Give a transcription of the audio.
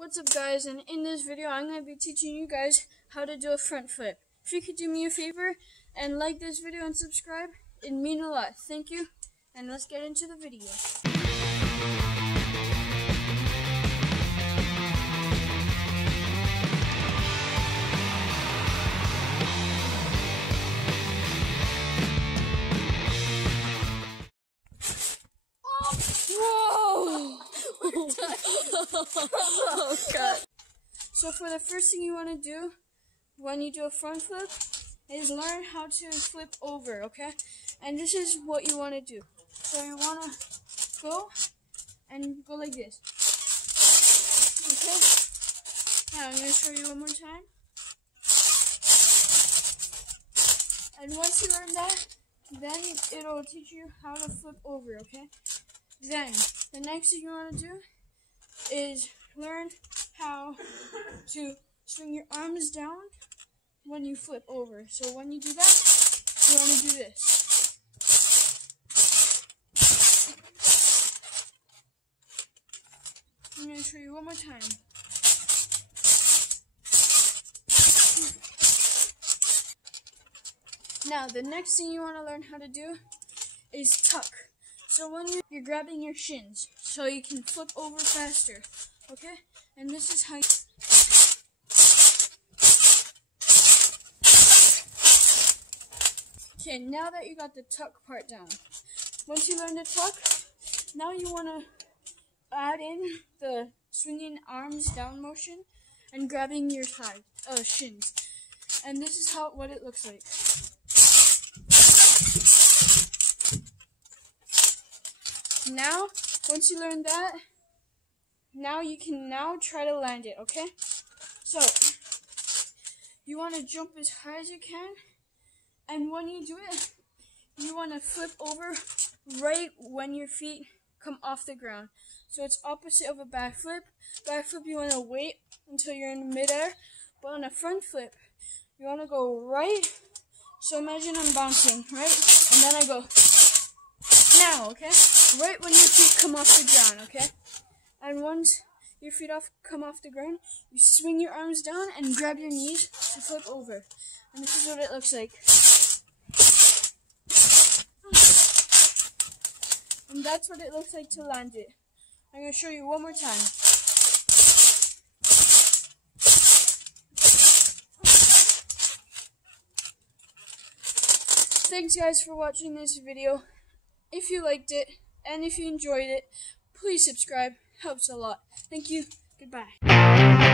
What's up guys, and in this video I'm going to be teaching you guys how to do a front flip. If you could do me a favor and like this video and subscribe, it'd mean a lot. Thank you, and let's get into the video. Whoa! Oh god. So for the first thing you want to do when you do a front flip is learn how to flip over, okay? And this is what you want to do. So you want to go like this. Okay? Now I'm going to show you one more time. And once you learn that, then it'll teach you how to flip over, okay? Then, the next thing you want to do is learn how to swing your arms down when you flip over. So when you do that, you want to do this. I'm going to show you one more time. Now, the next thing you want to learn how to do is tuck. So when you're grabbing your shins, so you can flip over faster, okay? And this is how you... Okay, now that you got the tuck part down, once you learn to tuck, now you want to add in the swinging arms down motion and grabbing your shins. And this is what it looks like. Now, once you learn that, now you can try to land it, okay? So, you want to jump as high as you can, and when you do it, you want to flip over right when your feet come off the ground. So it's opposite of a back flip. Back flip, you want to wait until you're in midair, but on a front flip, you want to go right. So imagine I'm bouncing, right? And then I go now, okay? Right when your feet come off the ground, okay? And once your feet come off the ground, you swing your arms down and grab your knees to flip over. And this is what it looks like. And that's what it looks like to land it. I'm going to show you one more time. Thanks guys for watching this video. If you liked it, and if you enjoyed it, please subscribe. Helps a lot. Thank you. Goodbye.